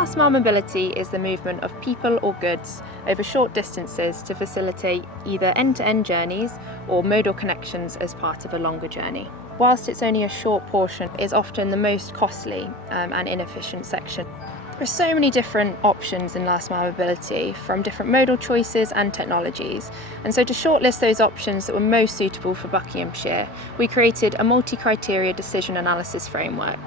Last mile mobility is the movement of people or goods over short distances to facilitate either end-to-end journeys or modal connections as part of a longer journey. Whilst it's only a short portion, it's often the most costly and inefficient section. There are so many different options in last mile mobility from different modal choices and technologies. And so to shortlist those options that were most suitable for Buckinghamshire, we created a multi-criteria decision analysis framework.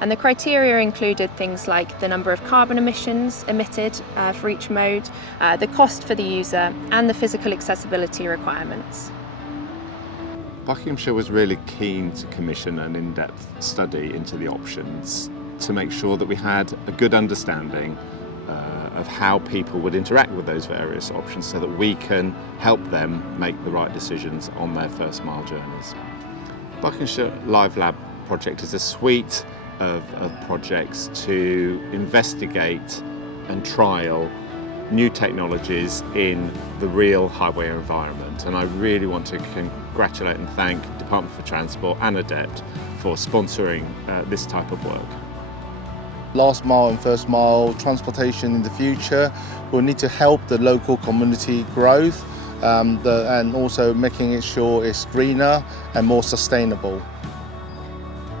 And the criteria included things like the number of carbon emissions emitted for each mode, the cost for the user, and the physical accessibility requirements. Buckinghamshire was really keen to commission an in-depth study into the options to make sure that we had a good understanding of how people would interact with those various options so that we can help them make the right decisions on their first mile journeys. Buckinghamshire Live Lab project is a suite of projects to investigate and trial new technologies in the real highway environment, and I really want to congratulate and thank Department for Transport and ADEPT for sponsoring this type of work. Last mile and first mile transportation in the future will need to help the local community growth and also making it sure it's greener and more sustainable.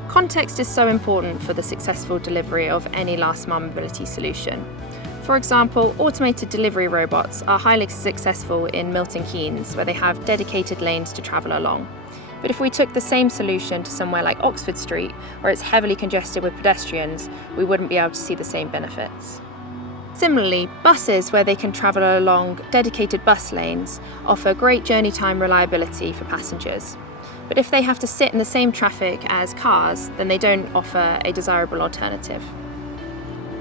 Context is so important for the successful delivery of any last mile mobility solution. For example, automated delivery robots are highly successful in Milton Keynes, where they have dedicated lanes to travel along. But if we took the same solution to somewhere like Oxford Street, where it's heavily congested with pedestrians, we wouldn't be able to see the same benefits. Similarly, buses, where they can travel along dedicated bus lanes, offer great journey time reliability for passengers. But if they have to sit in the same traffic as cars, then they don't offer a desirable alternative.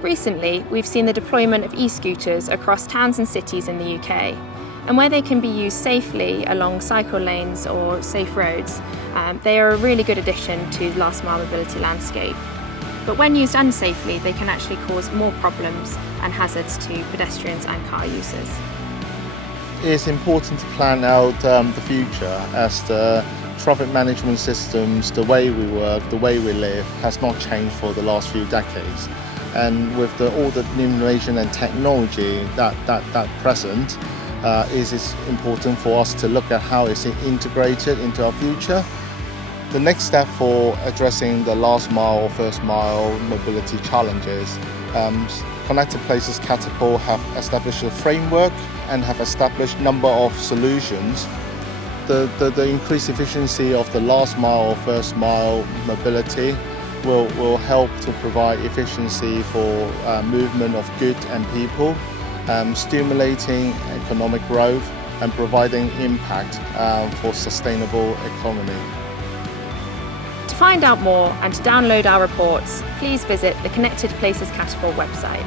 Recently, we've seen the deployment of e-scooters across towns and cities in the UK, and where they can be used safely along cycle lanes or safe roads, they are a really good addition to the last mile mobility landscape. But when used unsafely, they can actually cause more problems and hazards to pedestrians and car users. It's important to plan out the future, as the traffic management systems, the way we work, the way we live has not changed for the last few decades. And with all the innovation and technology that present, it's important for us to look at how it's integrated into our future. The next step for addressing the last mile or first mile mobility challenges, Connected Places Catapult have established a framework and have established a number of solutions. The increased efficiency of the last mile or first mile mobility will help to provide efficiency for movement of goods and people, stimulating economic growth and providing impact for sustainable economy. To find out more and to download our reports, please visit the Connected Places Catapult website.